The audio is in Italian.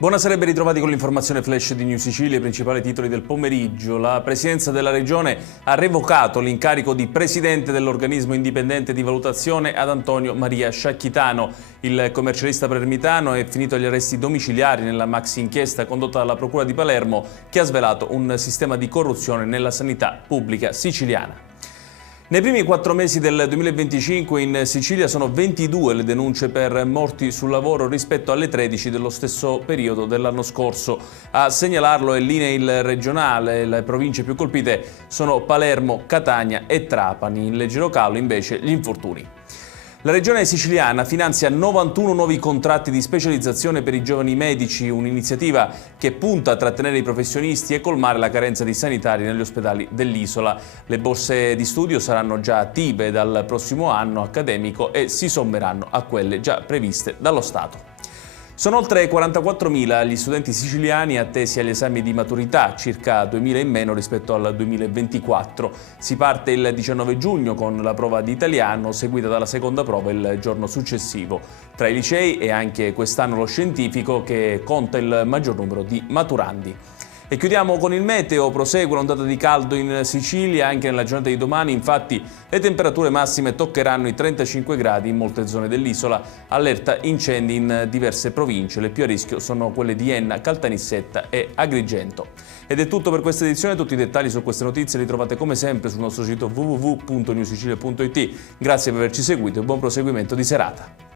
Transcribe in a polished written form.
Buonasera e ben ritrovati con l'informazione flash di New Sicilia, i principali titoli del pomeriggio. La Presidenza della Regione ha revocato l'incarico di Presidente dell'organismo indipendente di valutazione ad Antonio Maria Sciacchitano. Il commercialista palermitano è finito agli arresti domiciliari nella maxi inchiesta condotta dalla Procura di Palermo che ha svelato un sistema di corruzione nella sanità pubblica siciliana. Nei primi 4 mesi del 2025 in Sicilia sono 22 le denunce per morti sul lavoro rispetto alle 13 dello stesso periodo dell'anno scorso. A segnalarlo è l'INAIL regionale. Le province più colpite sono Palermo, Catania e Trapani. In legge locale invece gli infortuni. La Regione siciliana finanzia 91 nuovi contratti di specializzazione per i giovani medici, un'iniziativa che punta a trattenere i professionisti e colmare la carenza di sanitari negli ospedali dell'isola. Le borse di studio saranno già attive dal prossimo anno accademico e si sommeranno a quelle già previste dallo Stato. Sono oltre 44.000 gli studenti siciliani attesi agli esami di maturità, circa 2.000 in meno rispetto al 2024. Si parte il 19 giugno con la prova di italiano, seguita dalla seconda prova il giorno successivo. Tra i licei è anche quest'anno lo scientifico che conta il maggior numero di maturandi. E chiudiamo con il meteo, prosegue l'ondata di caldo in Sicilia anche nella giornata di domani, infatti le temperature massime toccheranno i 35 gradi in molte zone dell'isola, allerta incendi in diverse province, le più a rischio sono quelle di Enna, Caltanissetta e Agrigento. Ed è tutto per questa edizione, tutti i dettagli su queste notizie li trovate come sempre sul nostro sito www.newsicilia.it. Grazie per averci seguito e buon proseguimento di serata.